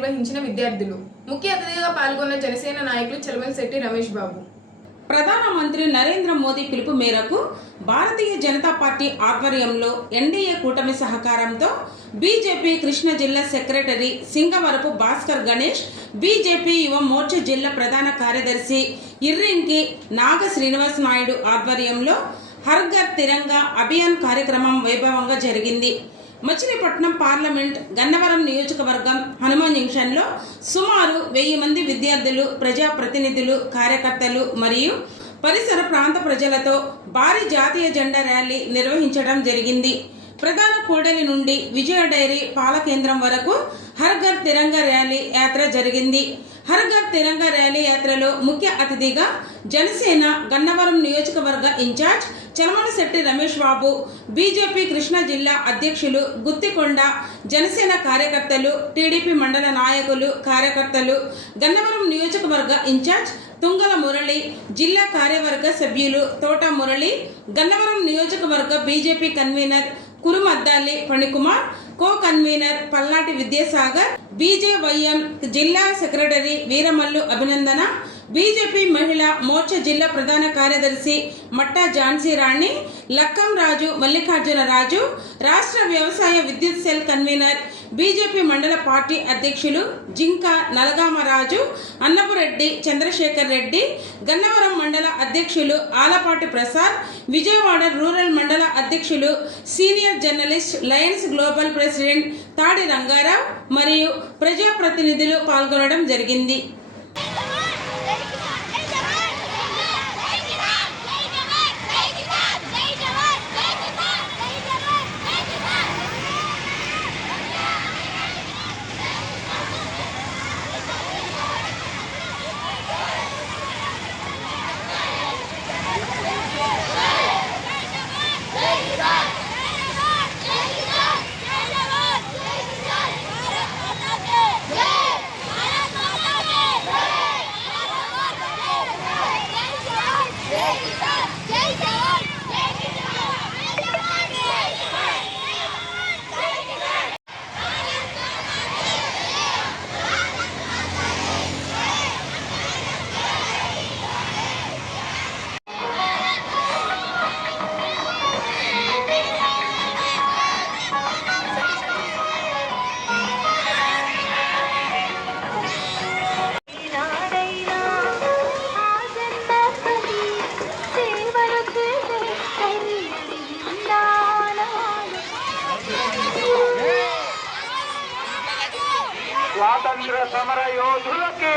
నిర్వహించిన విద్యార్థులు. ముఖ్య అతిథిగా పాల్గొన్న జనసేన నాయకులు చలమలశెట్టి రమేష్ బాబు. ప్రధానమంత్రి నరేంద్ర మోదీ పిలుపు మేరకు భారతీయ జనతా పార్టీ ఆధ్వర్యంలో ఎన్డీఏ కూటమి సహకారంతో బీజేపీ కృష్ణా జిల్లా సెక్రటరీ సింగవరపు భాస్కర్ గణేష్, బీజేపీ యువ మోర్చా జిల్లా ప్రధాన కార్యదర్శి ఇర్రింకి నాగ శ్రీనివాస్ నాయుడు ఆధ్వర్యంలో హర్ ఘర్ తిరంగా అభియాన్ కార్యక్రమం వైభవంగా జరిగింది. మచిలీపట్నం పార్లమెంట్ గన్నవరం నియోజకవర్గం హనుమాన్ జంక్షన్లో సుమారు 1000 మంది విద్యార్థులు, ప్రజాప్రతినిధులు, కార్యకర్తలు మరియు పరిసర ప్రాంత ప్రజలతో భారీ జాతీయ జెండా ర్యాలీ నిర్వహించడం జరిగింది. ప్రధాన కూడలి నుండి విజయ డైరీ పాల కేంద్రం వరకు హర్ ఘర్ తిరంగా ర్యాలీ యాత్ర జరిగింది. హర్ ఘర్ తిరంగా ర్యాలీ యాత్రలో ముఖ్య అతిథిగా జనసేన గన్నవరం నియోజకవర్గ ఇన్ఛార్జ్ చలమలశెట్టి రమేష్ బాబు, బీజేపీ కృష్ణా జిల్లా అధ్యక్షులు గుత్తికొండ, జనసేన కార్యకర్తలు, టీడీపీ మండల నాయకులు, కార్యకర్తలు, గన్నవరం నియోజకవర్గ ఇన్ఛార్జ్ తుంగల మురళి, జిల్లా కార్యవర్గ సభ్యులు తోట మురళి, గన్నవరం నియోజకవర్గ BJP convener Kurumaddali Phanikumar, co convener పల్నాటి విద్యాసాగర్, బీజేవైఎం జిల్లా సెక్రటరీ వీరమల్లు అభినందన, బీజేపీ మహిళా మోర్చా జిల్లా ప్రధాన కార్యదర్శి మట్టా ఝాన్సీ రాణి, లక్కం రాజు, మల్లికార్జున రాజు, రాష్ట్ర వ్యవసాయ విద్యుత్ సెల్ కన్వీనర్, బీజేపీ మండల పార్టీ అధ్యక్షులు జింక నలగామరాజు, అన్నపురెడ్డి చంద్రశేఖర్ రెడ్డి, గన్నవరం మండల అధ్యక్షులు ఆలపాటి ప్రసాద్, విజయవాడ రూరల్ మండల అధ్యక్షులు senior journalist Lions global president తాడి రంగారావు మరియు ప్రజాప్రతినిధులు పాల్గొనడం జరిగింది. స్వాతంత్ర సమర యోధులకి